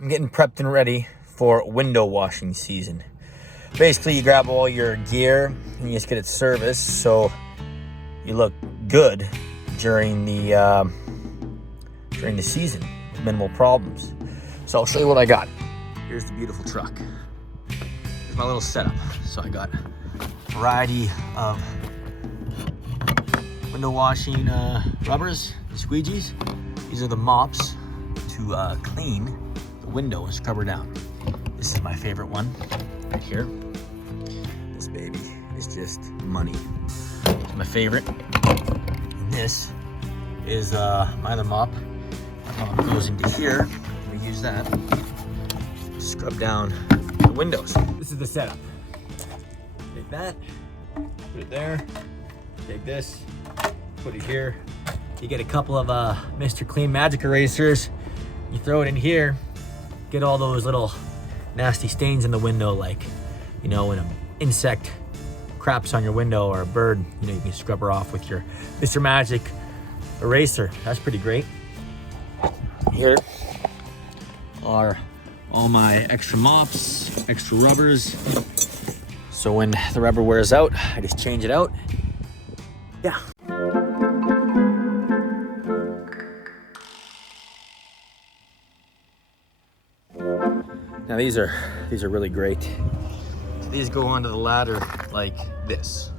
I'm getting prepped and ready for window washing season. Basically, you grab all your gear and you just get it serviced so you look good during the season with minimal problems. So I'll show you what I got. Here's the beautiful truck. Here's my little setup. So I got a variety of window washing rubbers and squeegees. These are the mops to clean the window and scrub her down. This is my favorite one right here. This baby is just money. It's my favorite. And this is my other mop. That mop goes into here. We use that to scrub down the windows. This is the setup. Take that, put it there. Take this, put it here. You get a couple of Mr. Clean Magic erasers. You throw it in here, get all those little nasty stains in the window, like, you know, when an insect craps on your window or a bird, you know, you can scrub her off with your Mr. Magic eraser. That's pretty great. Here are all my extra mops, extra rubbers. So when the rubber wears out, I just change it out. Yeah. Now these are really great. So these go onto the ladder like this.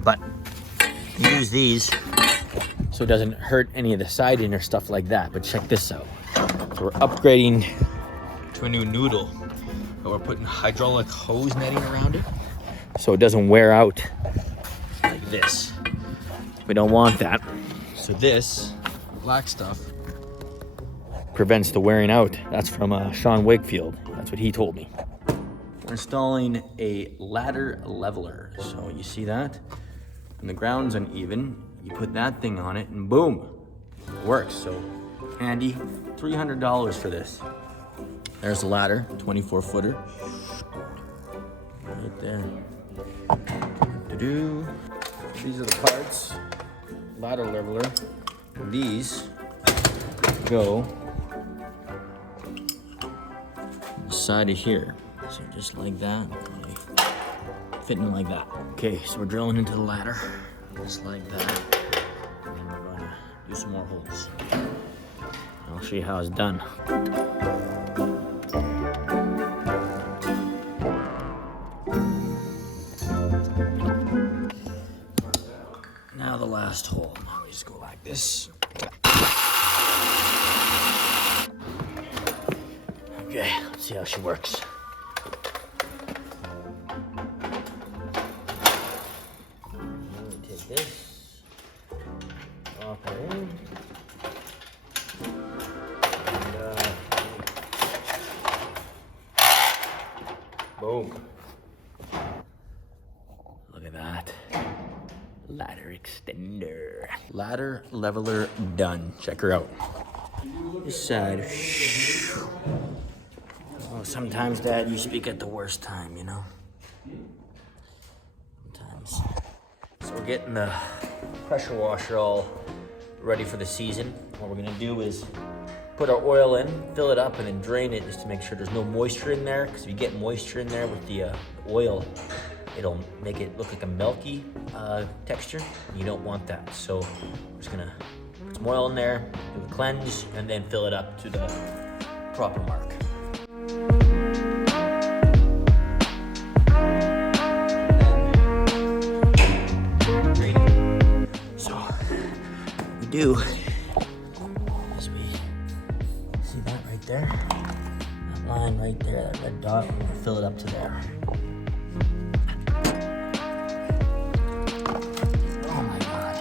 But you use these so it doesn't hurt any of the siding or stuff like that. But check this out. So we're upgrading to a new noodle, but we're putting hydraulic hose netting around it so it doesn't wear out like this. We don't want that. So this black stuff prevents the wearing out. That's from Sean Wakefield. That's what he told me. We're installing a ladder leveler. So you see that? When the ground's uneven, you put that thing on it and boom, it works. So handy. $300 for this. There's the ladder, 24 footer. Right there. These are the parts. Ladder leveler. And these go side of here. So just like that, fitting like that. Okay, so we're drilling into the ladder, just like that. And then we're gonna do some more holes. I'll show you how it's done. Now the last hole. Now we just go like this. Okay, let's see how she works. Take this off her in. And, boom. Look at that. Ladder extender. Ladder leveler done. Check her out. This side. Oh, sometimes, Dad, you speak at the worst time, you know? Sometimes. So we're getting the pressure washer all ready for the season. What we're gonna do is put our oil in, fill it up, and then drain it just to make sure there's no moisture in there. Because if you get moisture in there with the oil, it'll make it look like a milky texture. You don't want that. So we're just gonna put some oil in there, do a cleanse, and then fill it up to the proper mark. Do is we see that right there, that line right there, that red dot, we're gonna fill it up to there. Oh my God.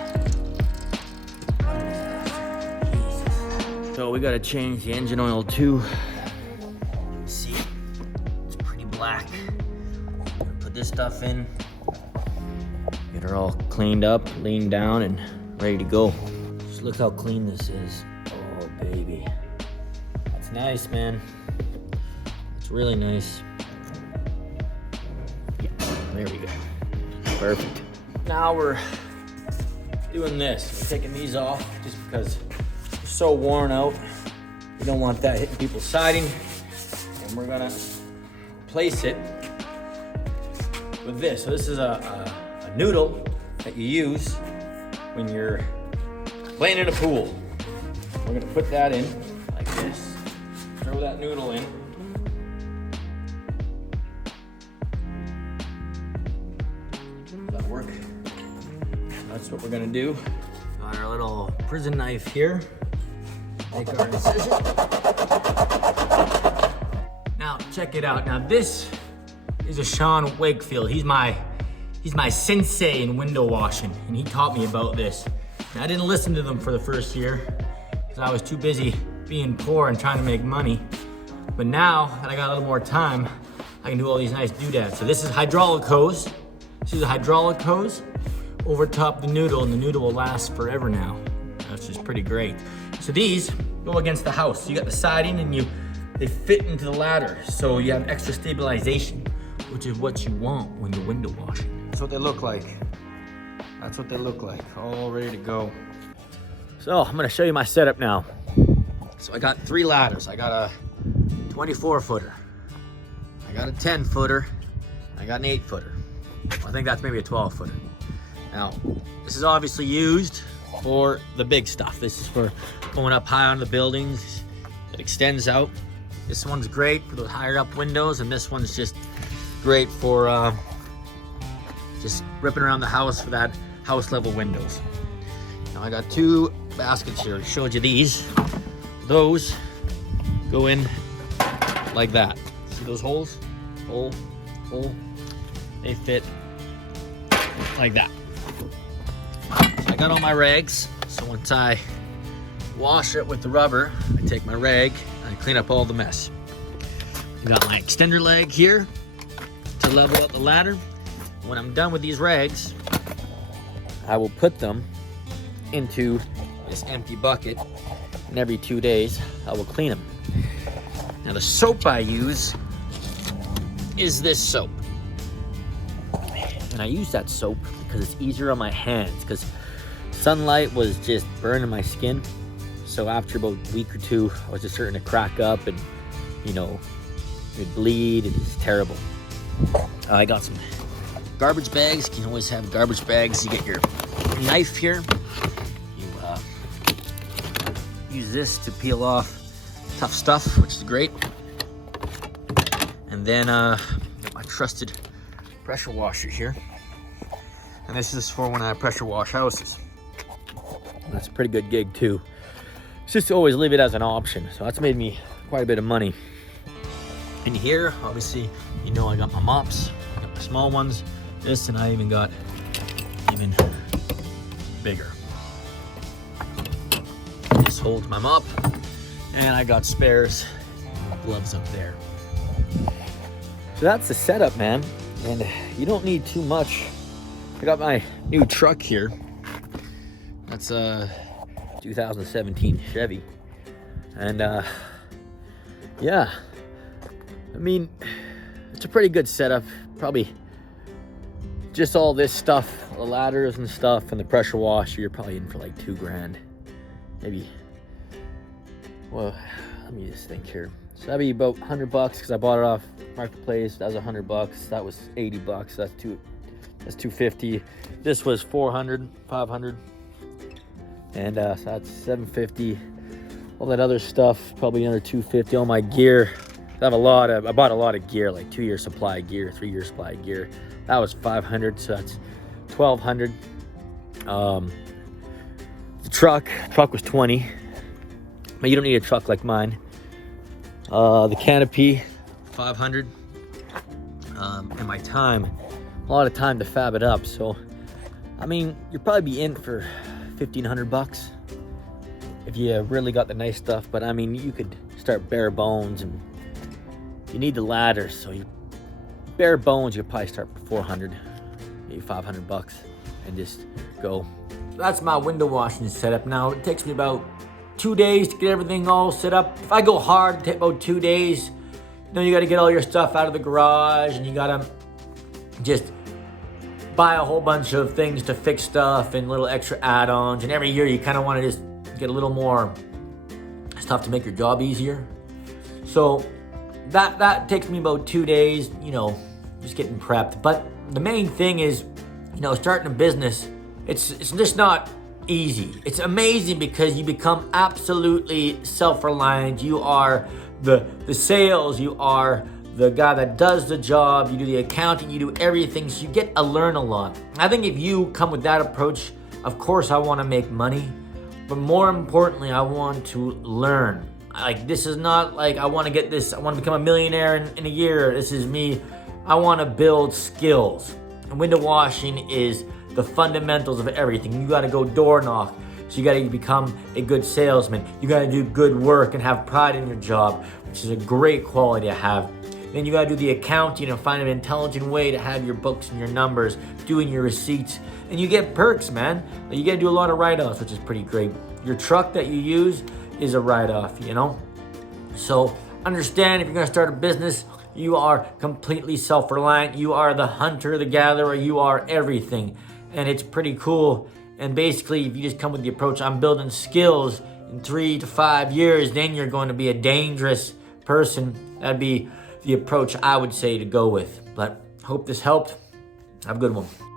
Jesus. So we gotta change the engine oil too. See, it's pretty black. Put this stuff in, get her all cleaned up, leaned down, and ready to go. Look how clean this is. Oh, baby. That's nice, man. It's really nice. Yeah, there we go. Perfect. Now we're doing this. We're taking these off just because they're so worn out. You don't want that hitting people's siding. And we're gonna replace it with this. So this is a noodle that you use when you're playing in a pool. We're gonna put that in like this. Throw that noodle in. Does that work? That's what we're gonna do. Got our little prison knife here. Take our incision. Now check it out. Now this is a Sean Wakefield. He's my sensei in window washing, and he taught me about this. Now, I didn't listen to them for the first year because I was too busy being poor and trying to make money. But now that I got a little more time, I can do all these nice doodads. So this is hydraulic hose. This is a hydraulic hose over top the noodle, and the noodle will last forever now. That's just pretty great. So these go against the house. So you got the siding and they fit into the ladder. So you have extra stabilization, which is what you want when you're window washing. That's what they look like. That's what they look like, all ready to go. So I'm gonna show you my setup now. So I got 3 ladders. I got a 24-footer. I got a 10-footer. I got an 8-footer. I think that's maybe a 12-footer. Now, this is obviously used for the big stuff. This is for going up high on the buildings. It extends out. This one's great for those higher up windows, and this one's just great for just ripping around the house for that house level windows. Now I got 2 baskets here. I showed you these. Those go in like that. See those holes? Hole, hole. They fit like that. So I got all my rags. So once I wash it with the rubber, I take my rag and I clean up all the mess. I got my extender leg here to level up the ladder. When I'm done with these rags, I will put them into this empty bucket, and every 2 days I will clean them. Now the soap I use is this soap, and I use that soap because it's easier on my hands, because sunlight was just burning my skin. So after about a week or 2, I was just starting to crack up, and you know, it'd bleed. It is terrible. I got some garbage bags. You can always have garbage bags. You get your knife here. You use this to peel off tough stuff, which is great. And then got my trusted pressure washer here. And this is for when I pressure wash houses. That's a pretty good gig too. It's just to always leave it as an option. So that's made me quite a bit of money. In here, obviously, you know I got my mops. I got my small ones. This, and I even got even bigger. This holds my mop, and I got spares gloves up there. So that's the setup, man, and you don't need too much. I got my new truck here. That's a 2017 Chevy, and yeah, I mean, it's a pretty good setup. Probably just all this stuff, the ladders and stuff, and the pressure washer, you're probably in for like $2,000, maybe. Well, let me just think here. So that'd be about $100 because I bought it off Marketplace. That was $100. That was $80. That's $250. This was $400, $500, and so that's $750. All that other stuff, probably another $250. All my gear. I bought a lot of gear, like 2-year supply of gear, 3-year supply of gear. That was $500, so that's $1,200. The truck was $20, but you don't need a truck like mine. The canopy, $500, and my time, a lot of time to fab it up. So, I mean, you'll probably be in for $1,500 if you really got the nice stuff. But I mean, you could start bare bones, and you need the ladder, so you bare bones, you'll probably start for $400, maybe $500, and just go. That's my window washing setup. Now it takes me about 2 days to get everything all set up. If I go hard, it takes about 2 days. You know, you got to get all your stuff out of the garage, and you got to just buy a whole bunch of things to fix stuff and little extra add-ons. And every year you kind of want to just get a little more stuff to make your job easier. So that takes me about 2 days, just getting prepped. But the main thing is, starting a business, it's just not easy. It's amazing because you become absolutely self-reliant. You are the sales, you are the guy that does the job, you do the accounting, you do everything, so you get to learn a lot. I think if you come with that approach, of course I want to make money, but more importantly, I want to learn. Like, this is not like I want to become a millionaire in a year. This is me. I want to build skills. And window washing is the fundamentals of everything. You got to go door knock. So you got to become a good salesman. You got to do good work and have pride in your job, which is a great quality to have. Then you got to do the accounting and find an intelligent way to have your books and your numbers, doing your receipts. And you get perks, man. You got to do a lot of write-offs, which is pretty great. Your truck that you use is a write-off, So understand, if you're going to start a business, you are completely self-reliant. You are the hunter, the gatherer. You are everything. And it's pretty cool. And basically, if you just come with the approach, I'm building skills in 3 to 5 years, then you're going to be a dangerous person. That'd be the approach I would say to go with. But hope this helped. Have a good one.